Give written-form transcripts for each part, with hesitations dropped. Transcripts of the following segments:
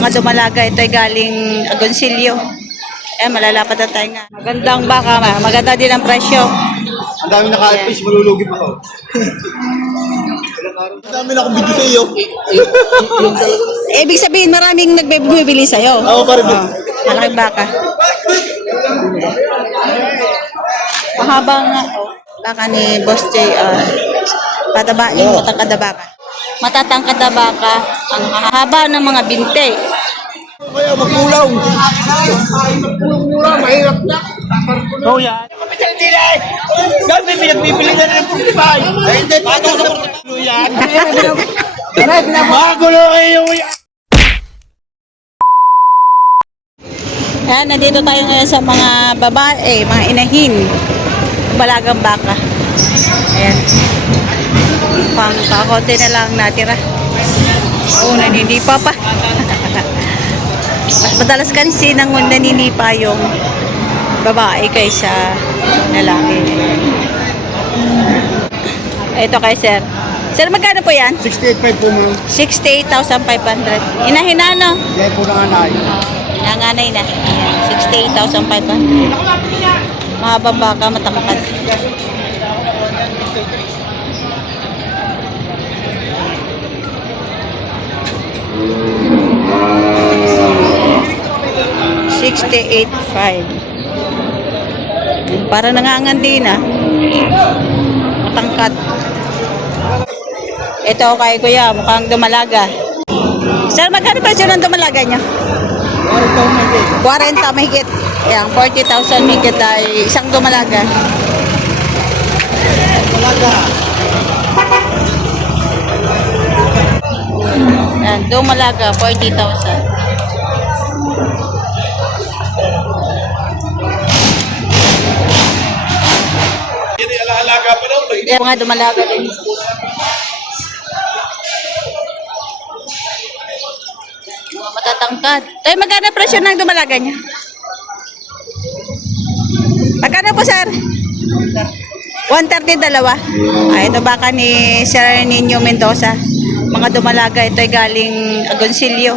mga dumalaga. Ito ay galing Agoncillo. Malalapat na tayo nga. Magandang baka, maganda din ang presyo. Ang dami naka-fish, malulugi pa ako. Ang dami na akong video sa iyo. Ibig sabihin, maraming nagbibili sa'yo. Ako pa rin. Malaking baka. Mahaba nga. Baka ni Boss JR. Patabain, matangkad na baka. Matatangkad na baka. Ang hahaba ng mga binte. Kaya magkulaw. Magkulaw, mahirap na. Oh, yan. Dami pinagbibili na ng 45. Ay, hindi. Paano sa 45 yan? Magulo kayo yan. Ayan, nandito tayo ngayon sa mga babae, mga inahin. Balagang baka. Ayan. Pangkakote na lang natira. Naninipa pa. Mas madalas kasi nang naninipa yung babae kaysa lalaki. Ito kay sir. Sir, magkano po yan? 68.5 po, ma'am. 68,500. Inahin na, no? Yan po nanganay. Nanganay na. Ayan, 68,500. Mahabang baka, matangkad. $68,500. Para nangangandi na. Matangkad. Ito kay kuya, mukhang dumalaga. Sir, magkano presyo ng dumalaga niya? 40 mahigit. Ayan, 40,000 mahigit ay isang dumalaga. Ayan, dumalaga, 40,000. Alaga pa daw. Ayan, mga dumalaga din. Mga matatangkad. Tay, magkano presyo ng dumalaga niya? Magkano po, sir? 130 dalawa. Ito baka ni Sir Nino Mendoza. Mga dumalaga, ito ay galing Agoncillo.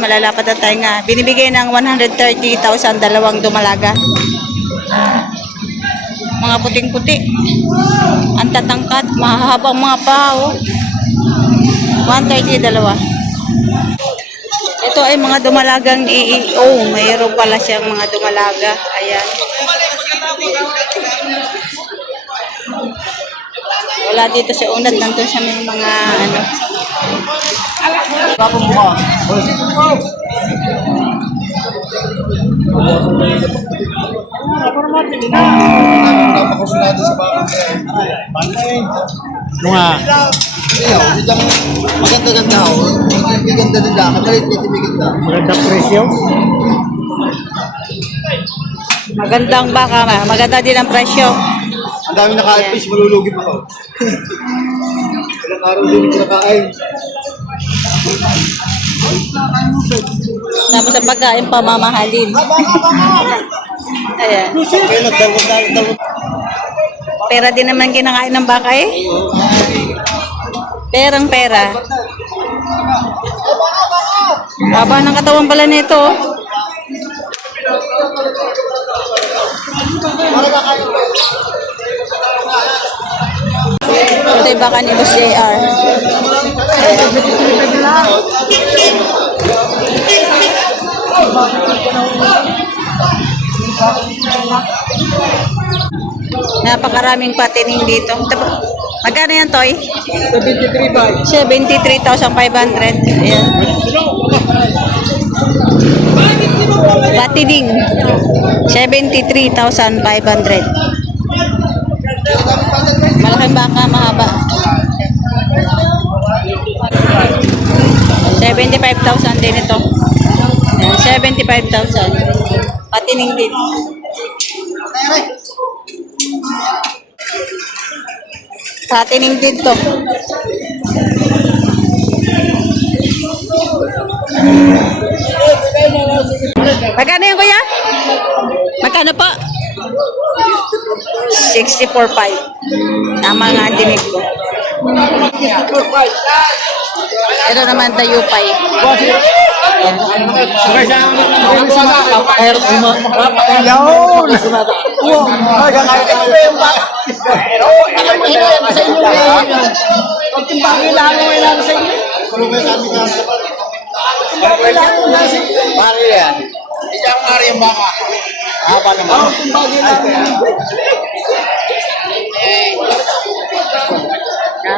Malalapat na tayo nga. Binibigay ng 130,000 dalawang dumalaga. Mga puting-puti. Ang tatangkad, mahahabang mga pao. 130 dalawa. Ito ay mga dumalagang EEO. Mayroon pala siyang mga dumalaga. Ayan. Wala dito sa unad. Nandun sa may mga ano. Tapos mo. Napakusunado sa bagay. Lunga. Maganda-ganda ako. Maganda nila. Katalit niya timigit na. Magandang presyo. Magandang baka. Maganda din ang presyo. Ang dami naka-fish, malulugi pa ako. Ilang araw din ko nakain. Tapos sa pagkain pa mamahalin. Ayan. Okay lang, dalawang. Pera din naman kinakain ng baka eh. Perang pera. Haba ng katawan pala nito. Ito yung baka ni Boss JR. Napakaraming patining dito. Magkano yan, Toy? 73,500. Ayan. Patining. 73,500. Malaking baka, mahaba. 75,000 din ito. Ayan, 75,000. Patining din. Patining din to. Magkano yun, kuya? Magkano po? 64.5. Tama nga ang tinig ko. Ito naman tayo pay.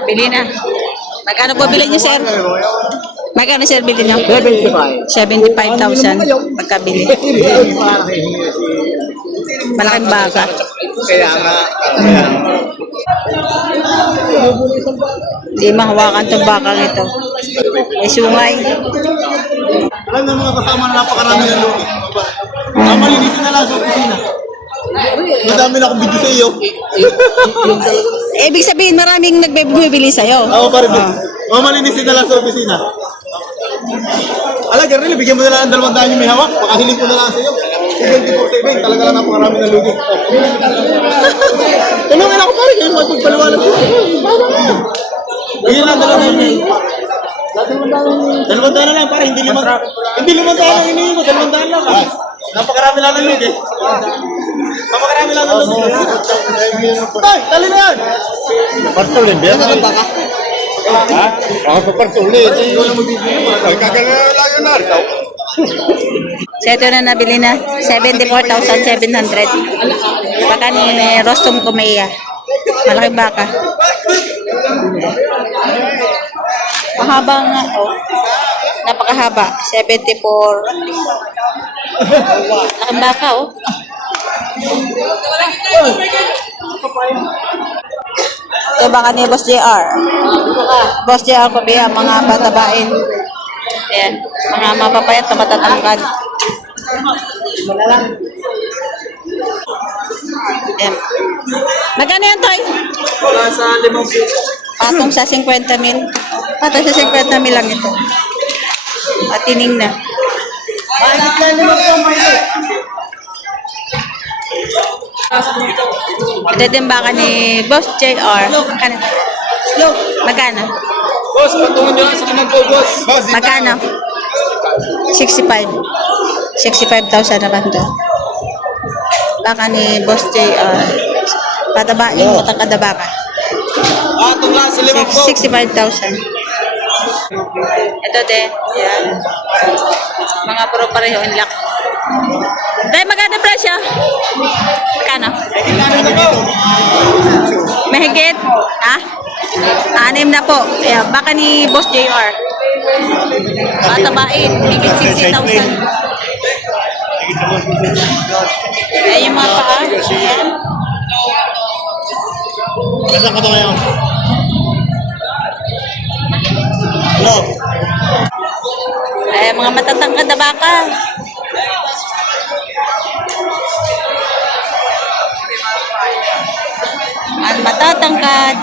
Bili na. Magkano po bilhin niyo, sir? Magkano, sir, bilhin niyo? 75,000 pagkabili. Malaking baka. Hindi mahawakan itong bakal ito. May sungay. Alam ng mga kasama na napakarami ng lugi. Malinisin na lang sa opisina. Madami na akong video sa iyo. Ibig sabihin, maraming nagbibili sa'yo. Ako pa rin. Malinisin na lang sa opisina. Ala, Garnel, bigyan mo na lang ang 200 yung may hawak. Pakahiling ko na lang sa iyo. 24/7, talaga lang napakarami ng lugi. Tulungan ako pa rin. Yung magpagpaliwanag ko. Bigyan lang 200. 200 na lang, para hindi 500 lang hinihingi mo. 200 lang. Napakarami lang ng lugi. Napakarami lang ng lugi. Tay, dali na yan. Partulin, biya na rin. Ha? Ako pa partulin. Kagala lang yun na. So ito na nabili na. 74,700. Baka ni Rostom Kumeya. Malaking baka. Mahaba nga. Oh. Napakahaba. 74. Malaking baka, oh. Ito baka ni Boss JR. Boss JR ko biya, mga batabain. Ayan, mga mapapayat na matatangkad. Ayan. Magkano yan, Toy? Wala sa 5 Patong sa 50 mil. Patong sa 50 mil lang ito. At tining na. Ito din baka ni Boss JR. Magkano? Boss, patungin nyo lang sa kinag ko, boss. Magkano? 65. 65,000 naman to. Baka ni Boss JR. Patabain mo itang kadabaka. Atong lang sa 65,000. Ito din. Yan. Mga puro pareho in lock. Dahil magkano presyo? Magkano? Mahigit? Ha? 6 na po. Ayan, baka ni Boss JR. Patabain. Higit 60,000. Ayan yung mga paa. Ayan. Nasaan ka ba ngayon? Hello? Ayan, mga matatangkad na baka. Matatangkad.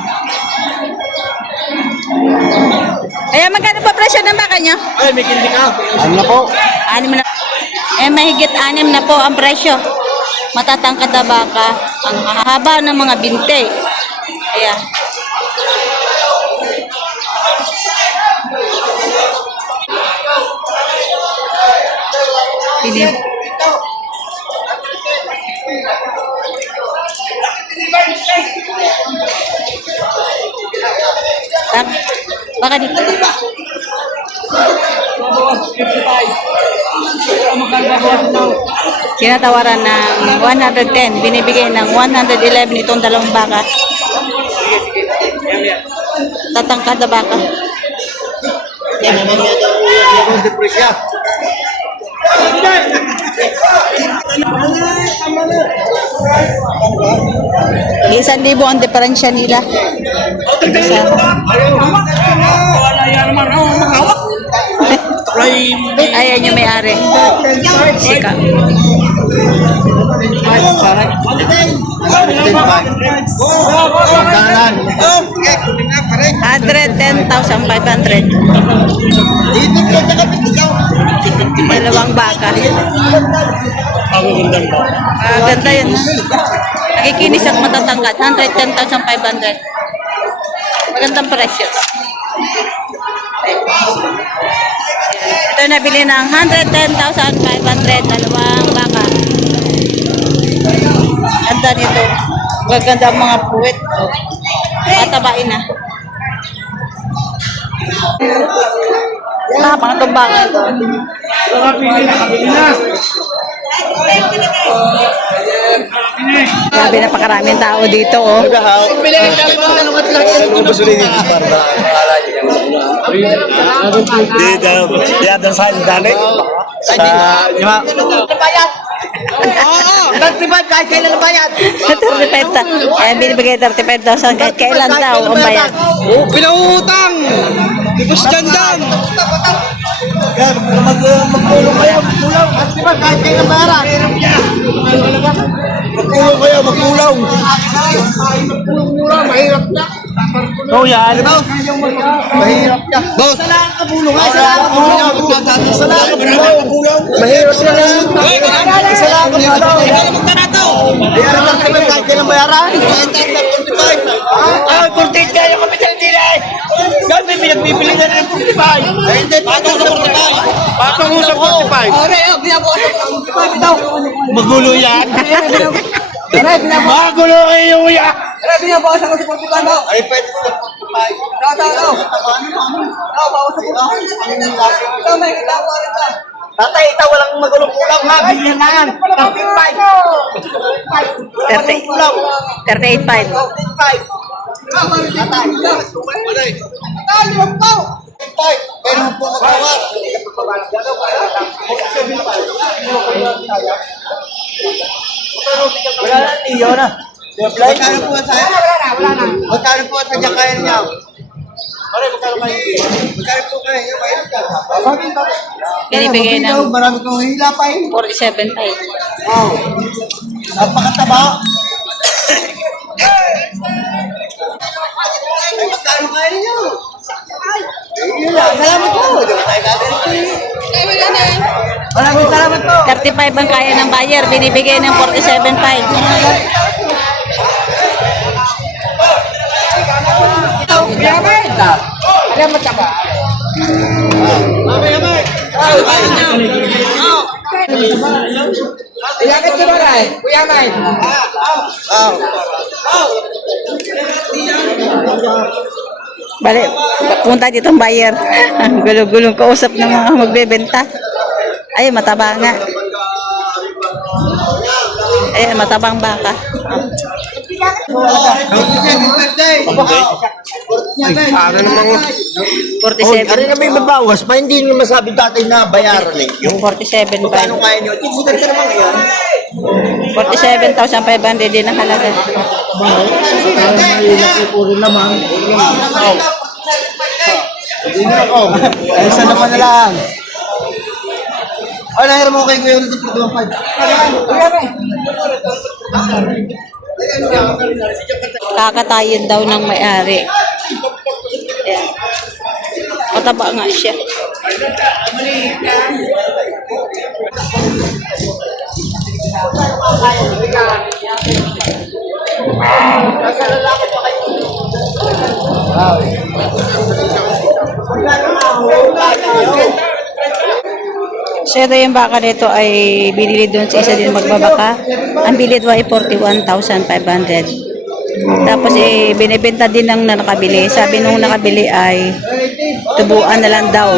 Ayan, magkano pa presyo ng baka nyo? Ay, may kindi ka. Ano na po? 6 na. Eh, mahigit 6 na po ang presyo. Matatangkad na baka. Ang hahaba ng mga binte. Ayan. Pili. Baka dito. Tinatawaran ng 110. Binibigay ng 111 itong dalawang baka. Tatangkad na baka. Yan, mamaya daw yung depresya. Isang libo ang diferensya nila. Isa. Wala yan naman. Makawak. Ayan yung may-ari. Sika. Kanan. 110,500. Dalawang baka. Ganda yun. Nakikinis at matatangkat. 110,500. Magandang presyo. Ayan. Ito nabili ng 110,500. Dalawang baka. Ganda nito. Gaganda ang mga puwit. Matabain na. Mga itong baka ito. Grabe, napakaraming tao dito, oh. Di sa dali. Sa nyo. Oo, 35 kahit kailan na bayad. 35 ta. Eh, binibigay 35,000 kahit kailan daw ang bayad. Oh, pinautang. Ibus gandang. Yan, magkulong kayo, magkulong. 35 kahit kailan bayaran. Magkulong kayo, magkulong. Mahirap na. Oh, yan. Mahirap na. Boss. Sala ang kabulong. Sala ang kabulong. Sala ang kabulong. Mahirap na lang. Sala ang kabulong. Bayaran lang kami kahit kailan bayaran. 45. Ah, 48 kaya yung kapital nila eh. Yan, may pinagbibili na ng 45. Ay, hindi. Patong sa 45. Patong mo sa 45. Magulo yan. Magulo kayo yan. Ay, pwede sa 45. Tatay, ito walang magulong kulang ha. Bilhin na yan. 35. 38,500. 35. Tatay. Pero po magkawat. Wala na, tiyo na. Magkano po sa Magkano po sa kaya niya? Magkano po kaya niya? Binibigay ng Marami kong hila pa eh. 47,500. Oh. Napakataba. Ay, magkano kaya niyo? Salamat po. Maraming salamat po. 35 ang kaya ng buyer, binibigay ng 47,500. Bali, punta dito ang buyer. Ang gulo-gulong kausap ng mga magbebenta. Ay, mataba nga. Ay, matabang baka. Ano namang 47. Ari na may babawas pa, hindi nyo masabi tatay na bayaran eh. Yung 47,500. kano kaya nyo? Tinsigan ka naman ngayon. 47,500 din ang halaga. Hindi na ako. Ay, isa naman na lang. Ay, nahira mo kay Kuya ulit ito, 5. Kakatayin daw ng may-ari. Ayan. Mataba nga siya. So ito yung baka nito ay binili doon sa isa din magbabaka. Ang bilid ay 41,500. Tapos binibenta din ng nakabili. Sabi nung nakabili ay tubuan na lang daw.